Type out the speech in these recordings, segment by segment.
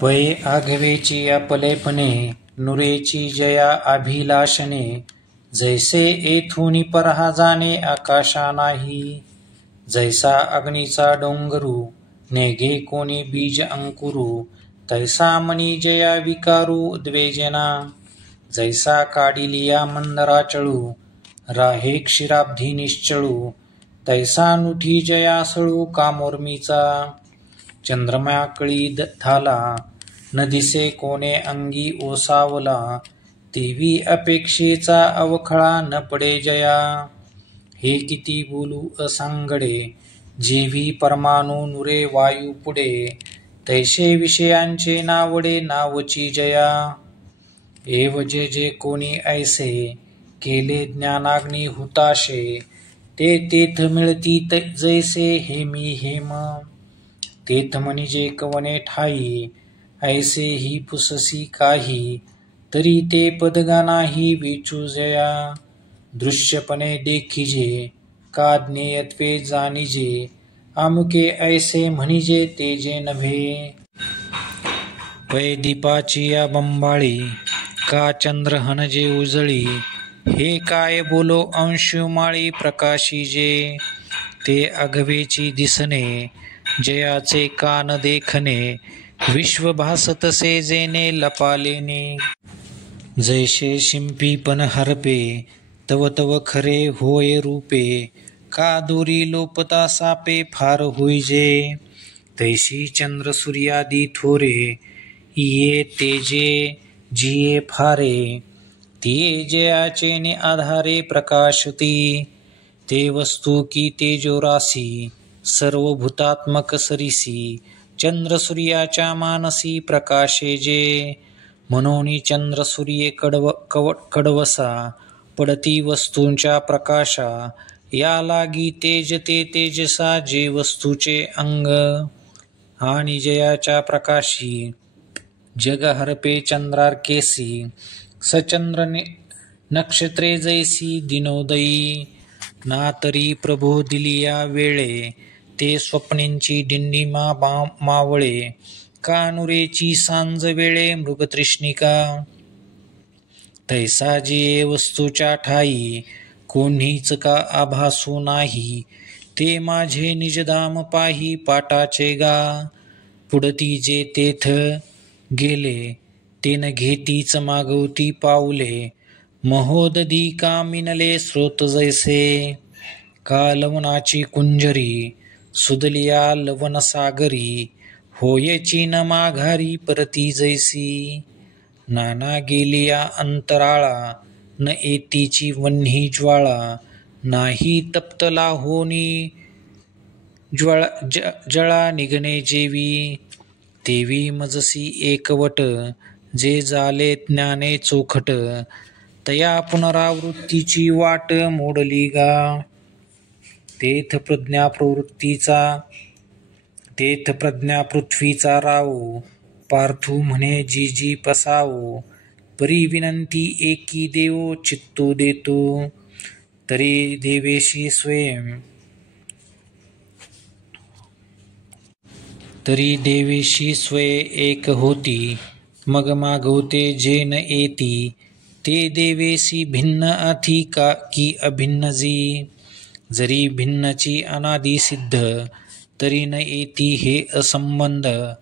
पै आघवेची आपलेपणे, नुरेची जया अभिलाषणे, जैसे येथून परहा जाणे आकाशा नाही. जैसा अग्नीचा डोंगरू, नेघे कोणी बीज अंकुरू, तैसा मनी जया विकारू उद्वेजना. जैसा काडिलिया मंदराचळू, राहे क्षीराब्धी निश्चळू, तैसा नुठी जया सळू कामोर्मीचा. चंद्रम्याकळी धाला, न दिसे कोणे अंगी ओसावला, तेवी अपेक्षेचा अवखळा न पडे जया. हे किती बोलू असांगडे, जेवी परमाणू नुरे वायू पुढे, तैसे विषयांचे नावडे नावची जया. एव जे जे कोणी ऐसे, केले ज्ञानाग्नी हुताशे, ते तेथ मिळती जैसे हेमी हेम. तेथ म्हणजे कवने ठाई, ऐसे ही पुससी काही, तरी ते पदगा नाही विचू जया. दृश्यपणे देखिजे, का ज्ञेयत्वे जाणिजे, अमुके ऐसे म्हणिजे ते जे नव्हे. पै दीपाची या बंबाळी, का चंद्र हनजे उजळी, हे काय बोलो अंशुमाळी प्रकाशिजे. ते आघवेची दिसणे, जयाचे कान देखणे, विश्व भासतसे जेने लपालेने. जैसे शिंपी पण हरपे, तव तव खरे होय रूपे, का दोरी लोपता सापे फार होईजे. तैशी चंद्र सूर्यादी थोरे, ये तेजे जिये फारे, तिये जयाचे ने आधारे प्रकाशती. ते वस्तू की तेजोरासी, सर्वभूतात्मक सरिसी, चंद्र सूर्याच्या मानसी प्रकाशे जे. म्हणून चंद्र सूर्ये कडवसा, पडती वस्तूंच्या प्रकाशा, या लागी तेज ते तेजसा जे वस्तूचे अंग. आणि जयाच्या प्रकाशी, जग हरपे चंद्रार्केसी, सचंद्र नक्षत्रे जैसी दिनोदयी. ना तरी प्रभो दिलिया वेळे, ते स्वप्नींची डिंडिमा मावळे, का नुरेची सांज वेळे मृगतृष्णिका. तैसा जिये वस्तूच्या ठाई, कोणीच का आभासू नाही, ते माझे निजधाम पाही पाटाचे गा. पुढती जे तेथ गेले, ते न घेतीच मागवती पाऊले, महोदधी का मिनले स्रोत जैसे. का लवणाची कुंजरी, सुदलिया लवण सागरी, होयची न माघारी परती जैसी. नाना गेलिया अंतराळा, न एतीची वन्ही ज्वाळा, नाही तप्तला होनी जळा निघणे जेवी. तेवी मजसी एकवट, जे झाले ज्ञाने चोखट, तया पुनरावृत्तीची वाट मोडली गा. तेथ प्रज्ञा पृथ्वीचा रावो, पार्थू म्हणे जी जी पसावो, परी विनंती एकी देवो चित्तो देतो. तरी देवेशी स्वये एक होती, मग मागवते जे न येती, ते देवेशी भिन्न अथी का की अभिन्न जी. जरी भिन्नची अनादि सिद्ध, तरी न येती हे असंबंध,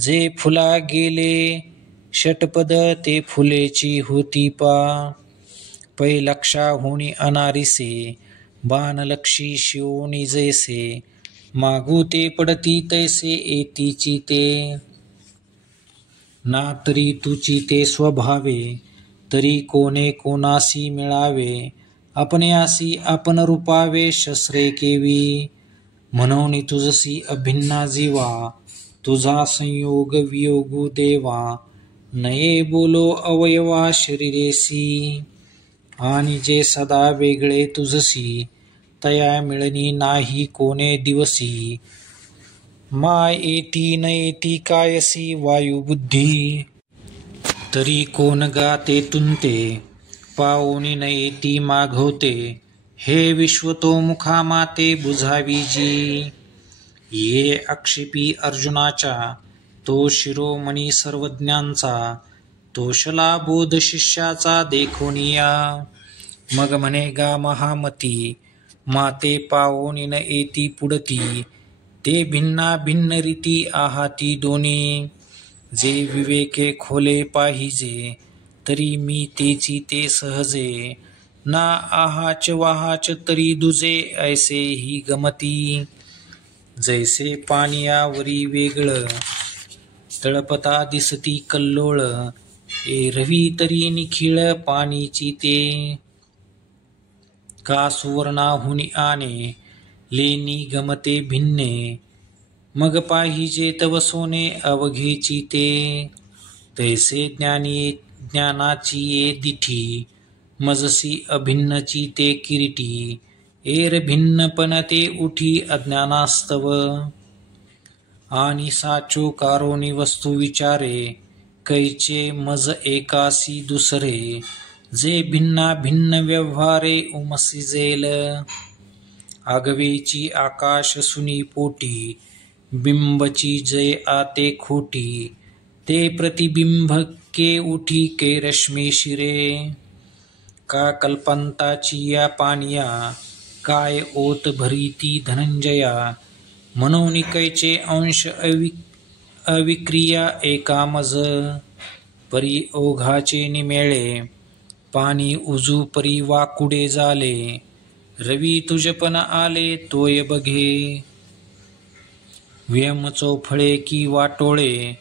जे फुला गेले षटपद ते फुलेची होती पा. पै लक्षा होणी अनारिसे, बाणलक्षी शिवोनी जैसे, मागू ते पडती तैसे येतीची ते. ना तरी तुची ते स्वभावे, तरी कोणे कोणासी मिळावे, आपण्यासी आपण रूपावे शस्त्रे केवी. म्हणून तुझसी अभिन्ना जीवा, तुझा संयोग वियोगू देवा, नये बोलो अवयवा शरीरेसी. आणि जे सदा वेगळे तुझसी, तया मिळणी नाही कोणे दिवसी, माय येती न येती कायसी वायुबुद्धी. तरी कोण गाते तुंते, पाओनी न येती मागवते, हे विश्व तो मुखा माते बुझावी जी. ये आक्षेपी अर्जुनाच्या, तो शिरोमणी सर्वज्ञांचा, तोषला बोध शिष्याचा देखोनिया. मग म्हणे गा महामती, माते पावोनी न येती पुढती, ते भिन्ना भिन्न रीती आहाती दोन्ही. जे विवेके खोले पाहिजे, तरी मी तेची ते सहजे, ना आहाच वाहाच तरी दुजे ऐसे ही गमती. जैसे पानियावरी वेगळ, तळपता दिसती कल्लोळ, एरवी तरी निखिळ पाणीची ते. का सुवर्णाहुनी आणे, लेनी गमते भिन्ने, मग पाहिजे तव सोने अवघेची ते. तैसे ज्ञानाची ये दिठी, मजसी अभिन्नची ते किरीटी, एर भिन्नपण ते उठी अज्ञानास्तव. आणि साचो कारोनी वस्तू विचारे, कैचे मज एकासी दुसरे, जे भिन्ना भिन्न व्यवहारे उमसिजेल. आगवेची आकाश सुनी पोटी, बिंबची जे आते खोटी, ते प्रतिबिंब के उठी के रश्मी शिरे. का कल्पांताची या पानिया, काय ओत भरीती धनंजया, म्हणून कैचे अंश अविक्रिया एका मज. परी ओघाचे निमेळे, पाणी उजू परी वाकुडे झाले, रवी तुझपण आले तोय बघे. व्यम चौफळे की वाटोळे,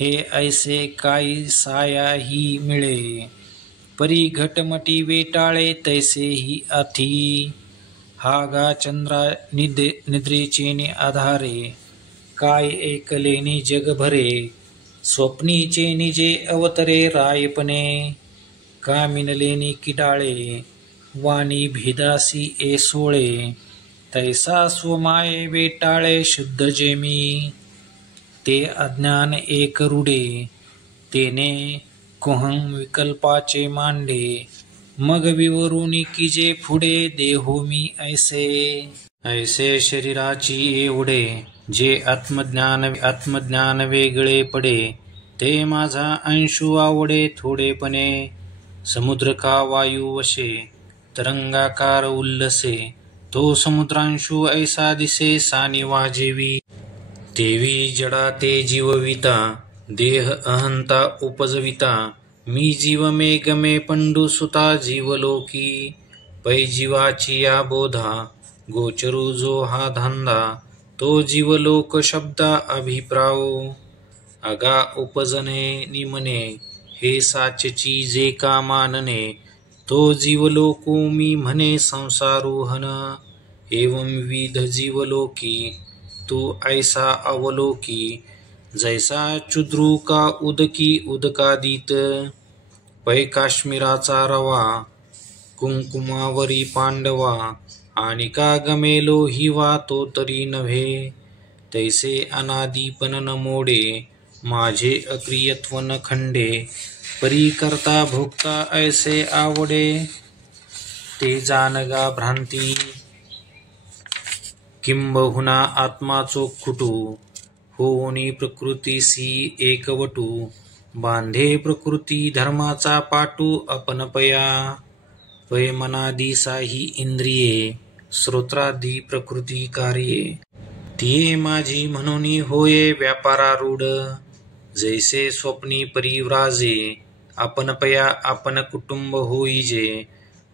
हे ऐसे काही साया ही मिळे, परी घटमटी वेटाळे तैसे ही अथी. हा गा चंद्रा निद्रेचे आधारे, काय एकलेनी जग भरे, स्वप्नीचे निजे अवतरे रायपणे. का मिनलेनी किडाळे, वाणी भेदासी ए सोळे, तैसा स्वमाये वेटाळे शुद्ध जेमी. ते अज्ञान एक रुडे, तेने कुहं विकल्पाचे मांडे, मग विवरुनी किजे पुढे देहो मी ऐसे. ऐसे शरीराची एवढे, जे आत्मज्ञान वेगळे पडे, ते माझा अंशु आवडे थोडेपणे. समुद्र का वायू वशे, तरंगाकार उल्लसे, तो समुद्रांशु ऐसा दिसे सानी वाजेवी. तेवी जडा ते जीवविता, देह अहंता उपजविता, मी जीव मे गमे पंडू सुता जीवलोकी. पै जीवाची या बोधा, गोचरू जो हा धांदा, तो जीवलोक शब्दा अभिप्राओ. अगा उपजने निमने, हे साचची जे का मानने, तो जीवलोको मी म्हणे संसारोहन. एवं विविध जीवलोकी, तू ऐसा अवलोकी, जैसा चुद्रुका उदकी उदकादित. पै काश्मीराचा रवा, कुंकुमावरी पांडवा, आणि का गमेलो हिवा तो तरी नव्हे. तैसे अनादीपण न मोडे, माझे अक्रियत्व न खंडे, परी करता भोगता ऐसे आवडे. ते जानगा भ्रांती, किंबहुना आत्माचो खुटू, होनी प्रकृतीसी एकवटू, बांधे प्रकृती धर्माचा पाटू अपनपया. पै मनादी साही इंद्रिये, श्रोत्रादी प्रकृती कार्ये, तिये माझी म्हणून होये व्यापारारूढ. जैसे स्वप्नी परिव्राजे, अपनपया आपण कुटुंब होईजे,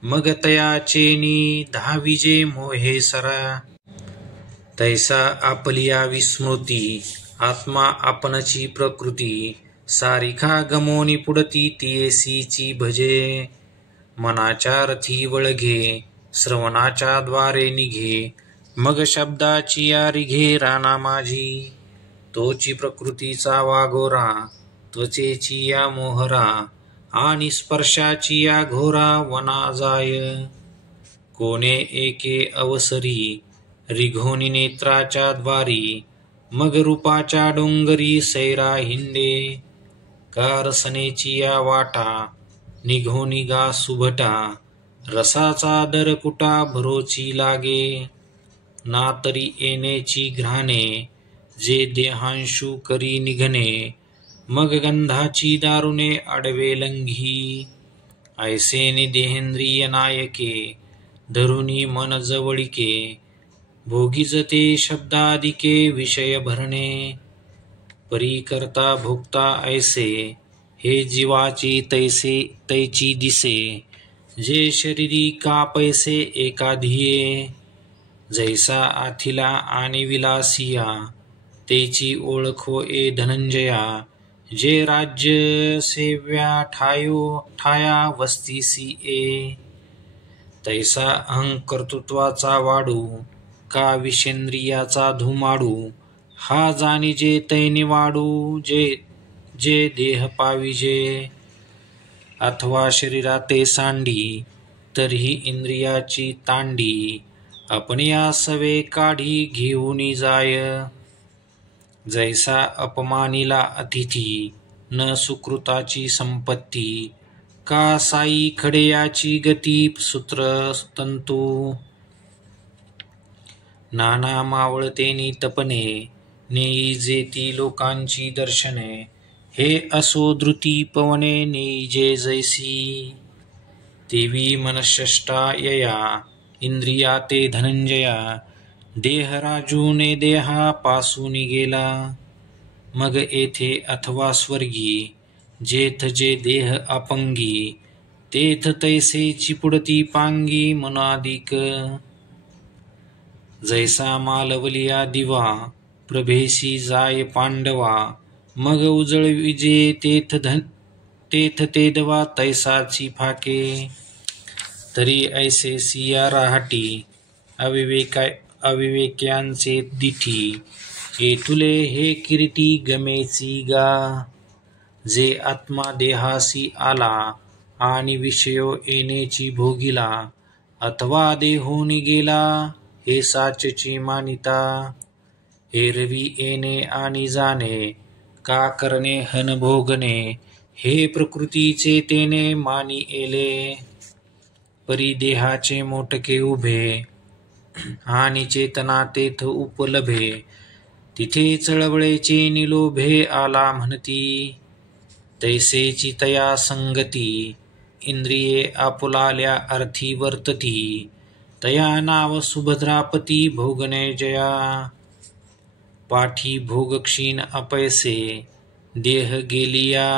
मग तयाचेनी धाविजे मोहे सरा. तैसा आपलिया विस्मृती, आत्मा आपणची प्रकृती, सारिखा गमोनी पुढती तियेसीची भजे. मनाच्या रथी वळघे, श्रवणाच्या द्वारे निघे, मग शब्दाची या रिघे राना माझी. तोची प्रकृतीचा वागोरा, त्वचेची या मोहरा, आणि स्पर्शाची या घोरा वना जाय. कोणे एके अवसरी, रिघोनी नेत्राच्या द्वारी, मग रूपाच्या डोंगरी सैरा हिंडे. का रसनेची या वाटा, निघोनी गा सुभटा, रसाचा दर कुटा भरोची लागे. ना तरी येण्याची घ्राणे, जे देहांशू करी निघणे, मग गंधाची दारुणे अडवे लंघी. ऐसे निदेहेंद्रिय नायके, धरुनी मन जवळिके, भोगीजते शब्दादिके विषय भरणे. परी करता भोगता ऐसे, हे जीवाची तैची दिसे, जे शरीरी का पैसे एकाधिये. जैसा आथिला आणि विलासिया, तेची ओळखो ए धनंजया, जे राज्य सेव्या ठाया वस्तीसी ए. तैसा अहंकर्तृत्वाचा वाढू, का विषेंद्रियाचा धुमाडू, हा जाणीजे तैनी वाढू, जे देह पाविजे. अथवा शरीराते सांडी, तरीही इंद्रियाची तांडी, आपणया सवे काढी घेऊनी जाय. जैसा अपमानिला अतिथी, न सुकृताची संपत्ती, का साई खडेयाची गती सूत्र तंतू. नाना मावळतेनी तपने, नेई जेती लोकांची दर्शने, हे असो धृती पवने नेईजे जैसी. देवी मनष्ष्टा यया, इंद्रिया ते धनंजया, देह राजूने देहा पासूनी गेला. मग येथे अथवा स्वर्गी, जेथ जे देह अपंगी, तेथ तैसे चिपुडती पांगी मनादिक. जैसा मालवलिया दिवा, प्रभेसी जाय पांडवा, मग उजळ विजे तेथ तेदवा तैसाची फाके. तरी ऐसे सिया राहाटी, अविवेक्यांचे दिठी, येथुले हे किरीटी गमेची गा. जे आत्मा देहासी आला, आणि विषयो येणेची भोगिला, अथवा देहोनी गेला, हे साचची मानिता. एरवी येणे आणि जाणे, का करणे हन भोगणे, हे प्रकृतीचे तेने मानी येले. परी देहाचे मोटके उभे, आणि चेतना तेथ उपलभे, तिथे चळवळेचे निलोभे आला म्हणती. तैसेची तया संगती, इंद्रिये आपुलाल्या अर्थी वर्तती, तया नाव सुभद्रापती भोगणे जया. पाठी भोग क्षीण अपैसे, देह गेलिया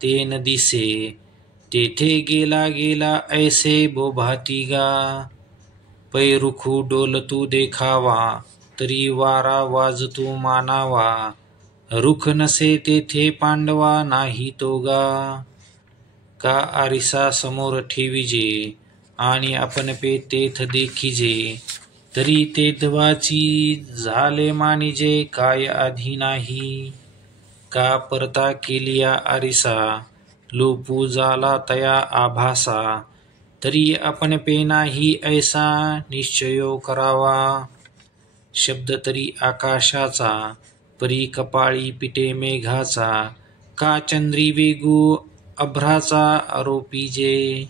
ते न दिसे, तेथे गेला गेला ऐसे बोभाती गा. पैरुखू डोलतू देखावा, तरी वारा वाजतू मानावा, रुख नसे तेथे पांडवा नाही तो गा. का आरिसा समोर ठेविजे, आणि आपण पे तेथ देखिजे, तरी तेथवाची झाले मानिजे काय आधी नाही. का परता केलिया आरिसा, लोपू जाला तया आभासा, तरी आपण पे नाही ऐसा निश्चयो करावा. शब्द तरी आकाशाचा, परी कपाळी पिटे मेघाचा, का चंद्री वेगू अभ्राचा आरोपीजे.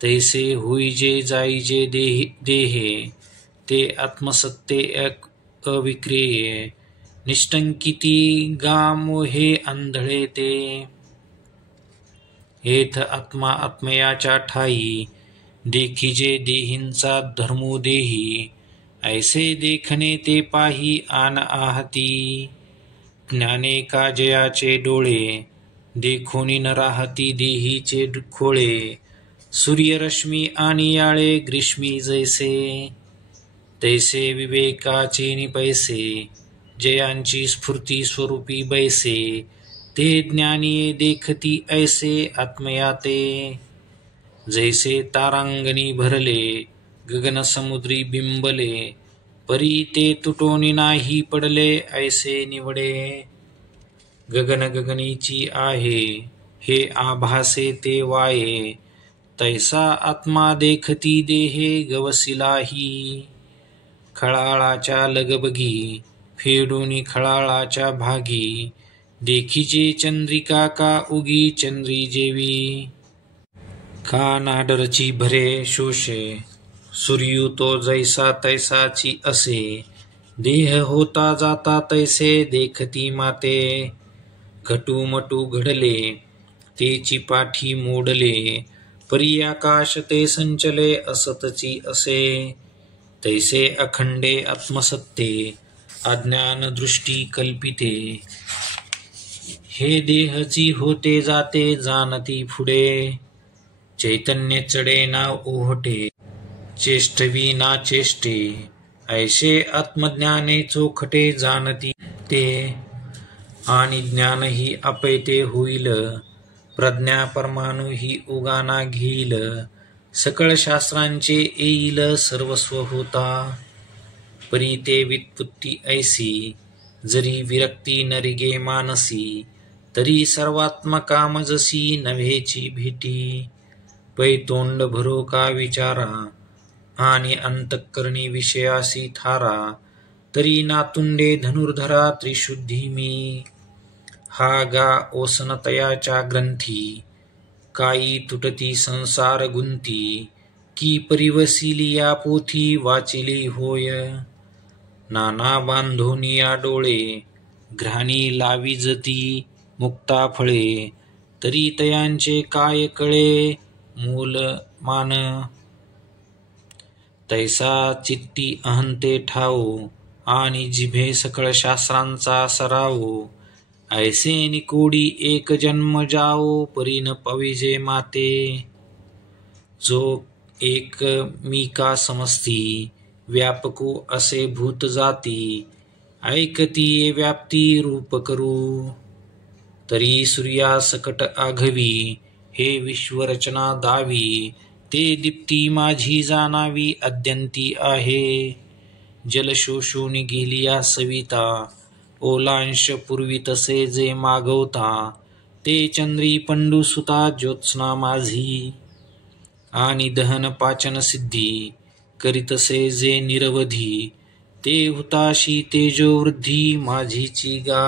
तैसे होईजे जाईजे देहे, ते आत्मसत्ते अविक्रिये, निष्टंकिती गामोहे आंधळे ते. हेथ आत्मा आत्मयाच्या ठाई, देखिजे देहींचा धर्मो देही, ऐसे देखणे ते पाही आन आहती. ज्ञाने का जयाचे डोळे, देखोनी न राहती देहीचे खोळे, सूर्यरश्मी आणि याळे ग्रीष्मी जैसे. तैसे विवेकाचे निपैसे, जयांची स्फूर्ती स्वरूपी बैसे, ते ज्ञानिये देखती ऐसे आत्मयाते. जैसे तारांगणी भरले, गगन समुद्री बिंबले, परी ते तुटोनी नाही पडले ऐसे निवडे. गगन गगनीची आहे, हे आभासे ते वाये, तैसा आत्मा देखती देहे गवसिलाही. खळाळाच्या लगबगी, फेडूनी खळाळाच्या भागी, देखिजे चंद्रिका का उगी चंद्री जेवी. का नाडरची भरे शोषे, सूर्यू तो जैसा तैसाची असे, देह होता जाता तैसे देखती माते, घटुमटू घडले तेची पाठी मोडले, परी आकाश ते संचले असतची असे, तैसे अखंडे आत्मसत्ते अज्ञान दृष्टी कल्पिते, हे देहची होते जाते जाणती पुढे, चैतन्य चढे नाव ओहटे चेष्टवी ना चेष्टे, ऐसे आत्मज्ञाने चोखटे जाणती ते, आणि ज्ञान ही अपैते होईल, प्रज्ञा परमाणु ही उगाना घेईल, सकळ शास्त्रांचे येईल सर्वस्व होता, परी ते व्युत्पत्ती ऐसी, जरी विरक्ती नरिगे मानसी, तरी सर्वात्मका जशी नव्हेची भेटी, पै तोंड भरो का विचारा, आणि अंतःकरणी विषयासी थारा, तरी नातुंडे धनुर्धरा त्रिशुद्धी मी, हा गा ओसन तयाच्या ग्रंथी, काई तुटती संसार गुंती, की परिवसिली या पोथी वाचिली होय, नाना बांधोनिया डोळे, घ्राणी लाविजती मुक्ता फळे, तरी तयांचे काय कळे मूल मान, तैसा चित्ती अहंते ठावो, आणि जिभे सकळ शास्त्रांचा सरावो, ऐसे निकोडी एक जन्म जाओ, परीन पविजे माते, जो एक मी का समजती, व्यापको असे भूत जाती, ऐकती व्याप्ती रूप करू, तरी सूर्यासकट आघवी, हे विश्वरचना दावी, ते दीप्ती माझी जाणावी अद्यंती आहे, जल शोषून गेलिया सविता, ओलांश पूर्वी तसे जे मागवता, ते चंद्री पंडुसुता ज्योत्स्ना माझी, आणि दहन पाचन सिद्धी करीतसे जे निरवधी, ते हुताशी तेजो वृद्धी माझीची गा,